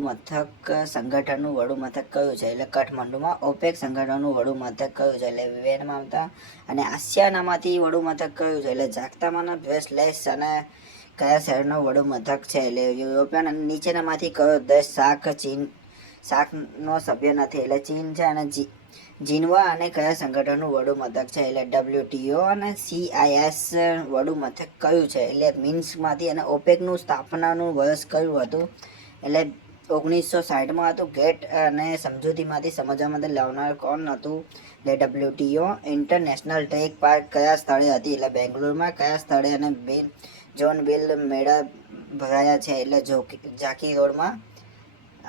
વડું મથક સંગઠનનું વડું મથક કયું છે? એટલે કાઠમંડુમાં. ઓપેક સંગઠનનું વડું મથક કયું છે? એટલે વિયેનામાં આવતા. અને આસિયાનામાંથી વડું મથક કયું છે? એટલે જાકર્તામાંના બ્રેસલેસ. અને કયા શહેરનું વડું મથક છે? એટલે યુરોપિયન. અને નીચેનામાંથી કયો દેશ સાર્કનો સભ્ય નથી? એટલે ચીન છે. અને જીનવા અને કયા સંગઠનનું વડું મથક છે? એટલે WTO. અને CIS વડું મથક કયું છે? એટલે મિન્સ્કમાંથી. અને ઓપેકનું સ્થાપનાનું વર્ષ કયું હતું? એટલે 1960માં હતું. ગેટ અને સમજૂતીમાંથી સમજવામાં લાવનાર કોણ હતું? એટલે WTO. ઇન્ટરનેશનલ ટેક પાર્ક કયા સ્થળે હતી? એટલે બેંગ્લોરમાં. કયા સ્થળે અને જોન બિલ મેળા ભરાયા છે? એટલે ઝાંકી રોડમાં.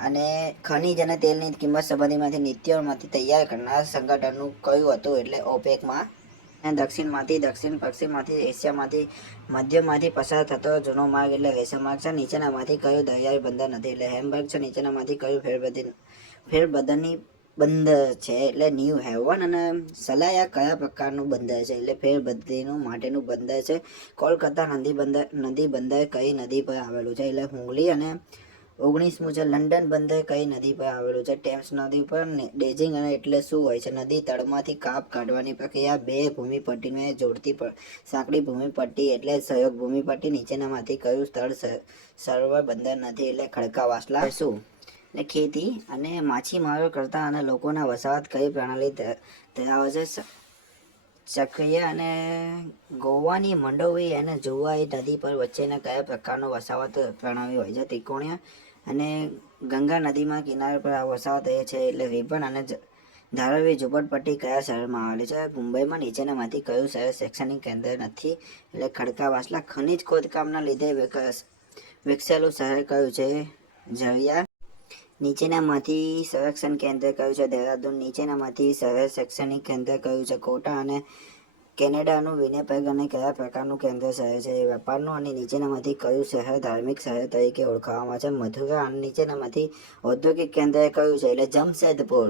અને ખનીજ અને તેલની કિંમત સંબંધીમાંથી નીતિઓમાંથી તૈયાર કરનાર સંગઠનનું કયું હતું? એટલે ઓપેકમાં. અને દક્ષિણ પશ્ચિમમાંથી એશિયામાંથી મધ્યમાંથી પસાર થતો જૂનો માર્ગ એટલે રેશમ માર્ગ છે. નીચેનામાંથી કયું દરિયાઈ બંદર નથી? એટલે હેમ્બર્ગ છે. નીચેનામાંથી કયું ફેરબદલની બંદર છે? એટલે ન્યૂ હેવન. અને સલાયા કયા પ્રકારનું બંદર છે? એટલે ફેરબદલીનું માટેનું બંદર છે. કોલકાતા નદી બંદર કઈ નદી પર આવેલું છે? એટલે હુંગલી. અને 19મું છે લંડન બંદર કઈ નદી પર આવેલું છે? ટેમ્સ નદી પર. ડેજિંગ અને એટલે શું હોય છે? નદી તળમાંથી કાપ કાઢવાની પ્રક્રિયા. બે ભૂમિપટ્ટીને જોડતી સાંકડી ભૂમિપટ્ટી એટલે સહયોગ ભૂમિપટ્ટી. નીચેનામાંથી કયું સ્થળ સરોવર બંદર નથી? એટલે ખડકાવાસલા. શું? એટલે ખેતી અને માછીમારો કરતા અને લોકોના વસાહત કઈ પ્રણાલી ધરાવે છે? ચક્રીય. અને ગોવાની મંડોવી અને જુવાઈ નદી પર વચ્ચેના કયા પ્રકારનો વસાવત પ્રણાલી હોય છે? ત્રિકોણીય. અને ગંગા નદીમાં કિનારે પર આ વસાવત એ છે એટલે રિબન. અને ધારાવી ઝૂંપડપટ્ટી કયા શહેરમાં આવેલી છે? મુંબઈમાં. નીચેનામાંથી કયું શહેર શૈક્ષણિક કેન્દ્ર નથી? એટલે ખડકાવાસલા. ખનિજ ખોદકામના લીધે વિકસેલું શહેર કયું છે? ઝરિયા. નીચેનામાંથી સંરક્ષણ કેન્દ્ર કયું છે? દહેરાદૂન. નીચેનામાંથી શહેર શૈક્ષણિક કેન્દ્ર કયું છે? કોટા. અને કેનેડાનું વિનેપેગ અને કયા પ્રકારનું કેન્દ્ર શહેર છે? વેપારનું. અને નીચેનામાંથી કયું શહેર ધાર્મિક શહેર તરીકે ઓળખાવામાં છે? મથુરા. અને નીચેનામાંથી ઔદ્યોગિક કેન્દ્ર કયું છે? એટલે જમશેદપુર.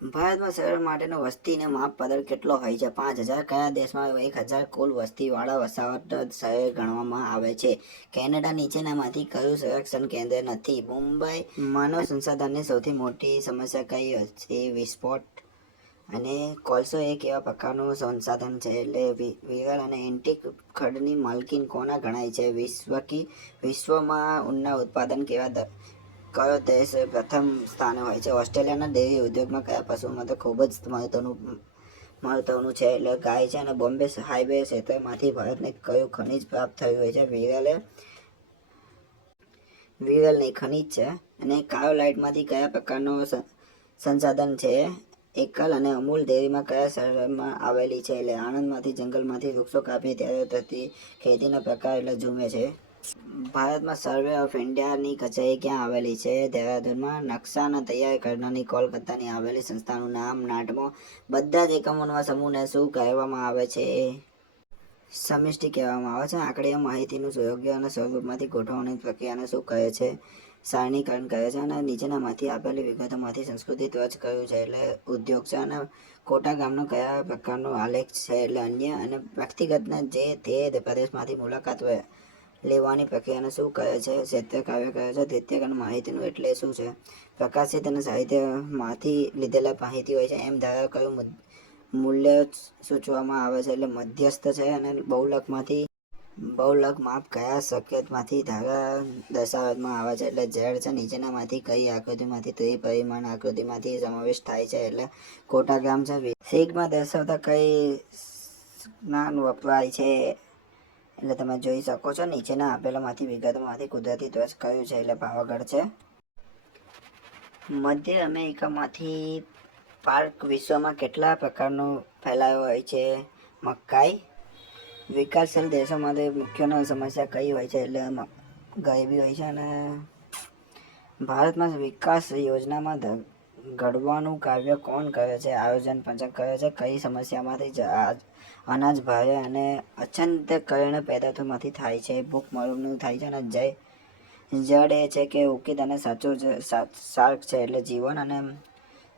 ભારતમાં શહેરો માટેનો વસ્તીનો માપ પદ્ધર કેટલો હોય છે? 5000. કયા દેશમાં 1000 કુલ વસ્તીવાળા વસાવટ શહેર ગણવામાં આવે છે? કેનેડા. નીચેનામાંથી કયું સંરક્ષણ કેન્દ્ર નથી? મુંબઈ. માનવ સંસાધનની સૌથી મોટી સમસ્યા કઈ છે? વિસ્ફોટ. અને કોલસો એક એવા પ્રકારનું સંસાધન છે એટલે વિરલ. અને એન્ટિક ખડની માલકીન કોના ગણાય છે? વિશ્વમાં ઊનના ઉત્પાદન કયો દેશ પ્રથમ સ્થાને હોય છે? ઓસ્ટ્રેલિયાના ડેરી ઉદ્યોગમાં કયા પશુમાં તો ખૂબ જ મહત્વનું છે? એટલે ગાય છે. અને બોમ્બે હાઈવે ક્ષેત્રમાંથી ભારતને કયું ખનિજ પ્રાપ્ત થયું હોય છે? વિરલની ખનિજ છે. અને કાયોલાઇટમાંથી કયા પ્રકારનું સંસાધન છે? એકલ. અને અમૂલ ડેરીમાં કયા શહેરમાં આવેલી છે? એટલે આણંદમાંથી. જંગલમાંથી વૃક્ષો કાપી ત્યારે થતી ખેતીના પ્રકાર એટલે ઝૂમે છે. ભારતમાં સર્વે ઓફ ઇન્ડિયાની કચેરી ક્યાં આવેલી છે? દહેરાદૂનમાં. નકશાના તૈયાર કરનારની કોલકાતાની આવેલી સંસ્થાનું નામ? નાટમો. બધા જ એકમોના સમૂહને શું કહેવામાં આવે છે? સમષ્ટિ કહેવામાં આવે છે. આંકડીય માહિતીનું સુયોગ્ય અને સ્વરૂપમાંથી ગોઠવણી પ્રક્રિયાને શું કહે છે? સારણીકરણ કહે છે. અને નીચેનામાંથી આપેલી વિગતોમાંથી સંસ્કૃતિ ધ્વજ કયું છે? એટલે ઉદ્યોગ છે. અને કોટા ગામનો કયા પ્રકારનો આલેખ છે? એટલે અન્ય. અને વ્યક્તિગતને જે તે પ્રદેશમાંથી મુલાકાત લેવાની પ્રક્રિયાને શું કહે છે? ક્ષેત્ર કાવ્ય કહે છે. દ્વિતીયક અને માહિતીનું એટલે શું છે? પ્રકાશિત અને સાહિત્યમાંથી લીધેલા માહિતી હોય છે એમ ધારા કયું મૂલ્ય સૂચવવામાં આવે છે? એટલે મધ્યસ્થ છે. અને બહુલક માપ કયા સંકેતમાંથી ધારા દર્શાવવામાં આવે છે? એટલે ઝેડ છે. નીચેનામાંથી કઈ આકૃતિમાંથી ત્રિપરિમાણ આકૃતિમાંથી સમાવેશ થાય છે? એટલે કોટા ગામ છે. સિગ્મા દર્શાવતા કઈ જ્ઞાન વપરાય છે? એટલે તમે જોઈ શકો છો નીચેના આપેલામાંથી વિગતોમાંથી કુદરતી ધ્વજ કયું છે? એટલે પાવાગઢ છે. મધ્ય અમેરિકામાંથી પાર્ક વિશ્વમાં કેટલા પ્રકારનો ફેલાયો હોય છે? મકાઈ. વિકાસશીલ દેશોમાંથી મુખ્ય સમસ્યા કઈ હોય છે? એટલે ગરીબી હોય છે. અને ભારતમાં વિકાસ યોજનામાં ઘડવાનું કાર્ય કોણ કરે છે? આયોજન પંચક કરે છે. કઈ સમસ્યામાંથી અનાજ ભારે અને અચંત્યકરણ પેદાશોમાંથી થાય છે? ભૂખમરોનું થાય છે. અને જડ એ છે કે ઉકિત અને સાચો શાર્ક છે એટલે જીવન. અને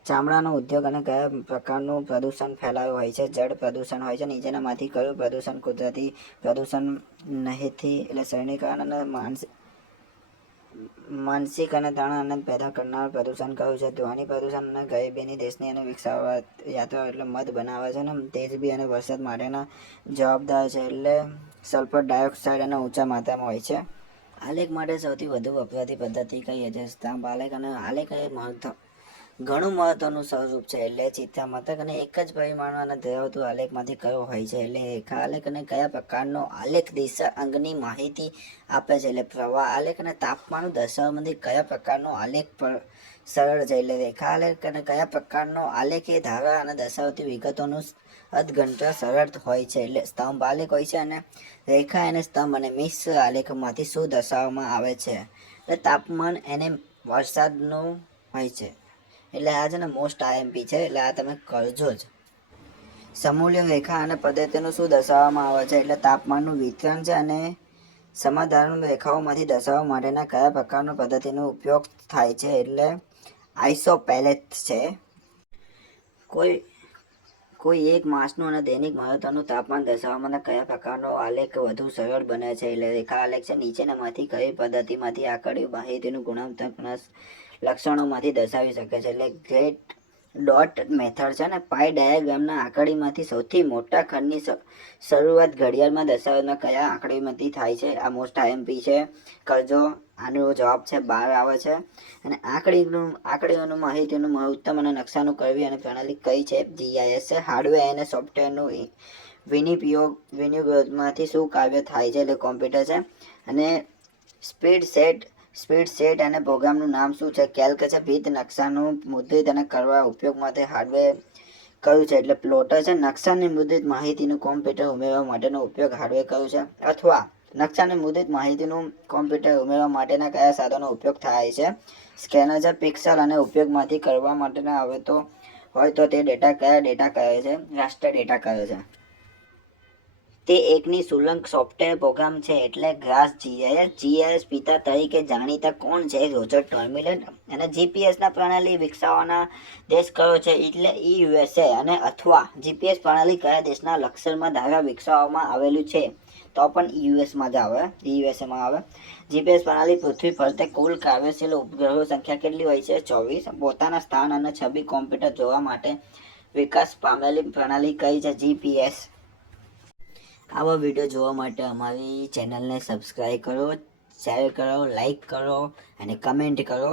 ચામડાનો ઉદ્યોગ અને કયા પ્રકારનું પ્રદૂષણ ફેલાયું હોય છે? જળ પ્રદૂષણ હોય છે. નીચેનામાંથી કયું પ્રદૂષણ કુદરતી પ્રદૂષણ નહીંથી? એટલે શહેરીકરણ. અને માનસિક અને તણાવ આનંદ પેદા કરનાર પ્રદૂષણ કયું છે? ધ્વનિ પ્રદૂષણ અને ગરીબીની દેશની અને વિકસાવવા યાત્રા એટલે મધ બનાવે છે ને તેજબી અને વરસાદ માટેના જવાબદાર છે એટલે સલ્ફર ડાયોક્સાઇડ અને ઊંચા માત્રામાં હોય છે. આલેખ માટે સૌથી વધુ વપરાતી પદ્ધતિ કઈ છે? સ્તંભ આલેખ. અને આલેખ એ ઘણું મહત્વનું સ્વરૂપ છે એટલે ચિત્રા મથક અને એક જ પરિમાણમાં ધરાવતું આલેખમાંથી કયો હોય છે એટલે રેખા આલેખ. અને કયા પ્રકારનો આલેખ દિશા અંગની માહિતી આપે છે એટલે પ્રવાહ આલેખ. અને તાપમાન દર્શાવવામાંથી કયા પ્રકારનો આલેખ સરળ છે એટલે રેખા આલેખ. અને કયા પ્રકારનો આલેખ એ ધારા અને દર્શાવતી વિગતોનું અર્થઘંટા સરળ હોય છે એટલે સ્તંભ આલેખ હોય છે. અને રેખા અને સ્તંભ અને મિશ્ર આલેખમાંથી શું દર્શાવવામાં આવે છે એટલે તાપમાન એને વરસાદનું હોય છે. એટલે આ છે ને મોસ્ટ આઈએમપી છે એટલે આ તમે કરજો જ. સમૂલ્ય રેખા અને પદ્ધતિનું શું દર્શાવવામાં આવે છે એટલે તાપમાનનું વિતરણ છે. અને સમાધાન રેખાઓમાંથી દર્શાવવા માટેના કયા પ્રકારનો પદ્ધતિનો ઉપયોગ થાય છે એટલે આઇસોપેલેટ છે. કોઈ એક માસનું અને દૈનિક મહત્વનું તાપમાન દર્શાવવાના કયા પ્રકારનો આલેખ વધુ સરળ બને છે એટલે રેખા આલેખ છે. નીચેનામાંથી કઈ પદ્ધતિમાંથી આંકડી માહિતીનું ગુણાત્મક લક્ષણોમાંથી દર્શાવી શકે છે એટલે ગ્રેટ ડોટ મેથડ છે. ને પાઈ ડાયાગ્રામના આંકડીમાંથી સૌથી મોટા ખંડની શરૂઆત ઘડિયાળમાં દર્શાવવામાં કયા આંકડીમાંથી થાય છે? આ મોસ્ટ આઈએમપી છે, કરજો. આનો જવાબ છે 12 આવે છે. અને આંકડીઓનું માહિતીનું ઉત્તમ અને નકશાનું કરવી અને પ્રણાલી કઈ છે? જીઆઈએસ છે. હાર્ડવેર અને સોફ્ટવેરનું વિનિયોગમાંથી શું કાર્ય થાય છે એટલે કોમ્પ્યુટર છે. અને સ્પીડ સેટ અને પ્રોગ્રામનું નામ શું છે? કેલ્ક છે. ભીત નકશાનું મુદ્રિત અને કરવા ઉપયોગ માટે હાર્ડવેર કયું છે એટલે પ્લોટર છે. નકશાની મુદ્રિત માહિતીનું કોમ્પ્યુટર ઉમેરવા માટેનો ઉપયોગ હાર્ડવેર કયું છે? અથવા નકશાની મુદ્રિત માહિતીનું કોમ્પ્યુટર ઉમેરવા માટેના કયા સાધનો ઉપયોગ થાય છે? સ્કેનર છે. પિક્સેલ અને ઉપયોગમાંથી કરવા માટેના આવે તો હોય તો તે કયા ડેટા કહે છે? રાષ્ટ્ર ડેટા કહે છે. તે એકની શુલ્ક સોફ્ટવેર પ્રોગ્રામ છે એટલે ગ્રાસ જીઆઈએસ. જીઆઈએસ પિતા તરીકે જાણીતા કોણ છે? રોજર ટર્મિલન. અને જીપીએસના પ્રણાલી વિકસાવવાના દેશ કયો છે એટલે યુએસએ. અને અથવા જીપીએસ પ્રણાલી કયા દેશના લક્ષણમાં દ્વારા વિકસાવવામાં આવેલું છે? તો પણ યુએસમાં જ આવે, યુએસએમાં આવે. જીપીએસ પ્રણાલી પૃથ્વી ફરતે કુલ કાર્યશીલ ઉપગ્રહો સંખ્યા કેટલી હોય છે? 24. પોતાના સ્થાન અને છબી કોમ્પ્યુટર જોવા માટે વિકાસ પામેલી પ્રણાલી કઈ છે? જીપીએસ. આવા વિડીયો જોવા માટે અમારી ચેનલને સબસ્ક્રાઈબ કરો, શેર કરો, લાઈક કરો અને કમેન્ટ કરો.